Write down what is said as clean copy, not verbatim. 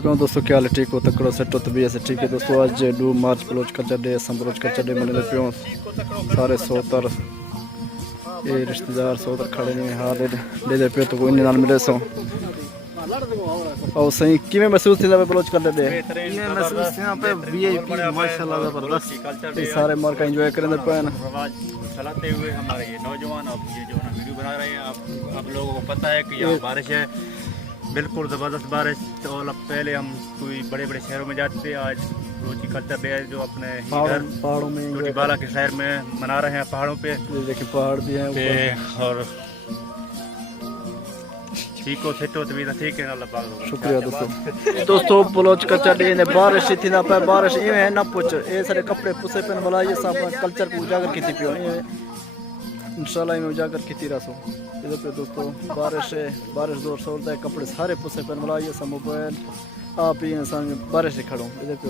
कहूँ दोस्तों क्या हाल है, ठीक हो तकड़ो सेट हो तो भी ऐसे ठीक है दोस्तों। आज 2 मार्च बलोच कल्चर डे, असम बलोच कल्चर डे मनाने पियो। सारे सोतर ये रिश्तेदार सोतर खड़े नहीं हाल ले दे पियो तो कोई नाल मिले सो और सही किमें महसूस थी बलोच कल्चर डे। ये महसूस यहाँ पे वीआईपी माशाल्लाह जबरदस्त ये सारे मार का एंजॉय करें पैन चलाते हुए हमारे ये नौजवान अब ये जो है ना वीडियो बना रहे हैं। आप लोगों को पता है कि यहाँ बारिश है, बिल्कुल ज़बरदस्त बारिश। तो अब पहले हम कोई बड़े बड़े शहरों में जाते थे, आज रोची कल्चर डे है जो अपने इधर पहाड़ों में रोटी बाला के शहर में मना रहे हैं, पहाड़ों पे। देखिए पहाड़ भी हैं और ठीक हो सेट हो तो भी ठीक है अल्लाह पाक। शुक्रिया दोस्तों बलोच कल्चर डे ने बारिश थी ना पे बारिश ये है ना पूछ ये सारे कपड़े पुसे पेन वाला ये सब कल्चर को उजागर की पियो इंशाल्लाह में उजागर की रसो इधर पे दोस्तों बारिश जोर शोर है, कपड़े सारे पुसे पेन वाला ये सब मोबाइल आप ही इंसान बारिश से खड़ो इधर पे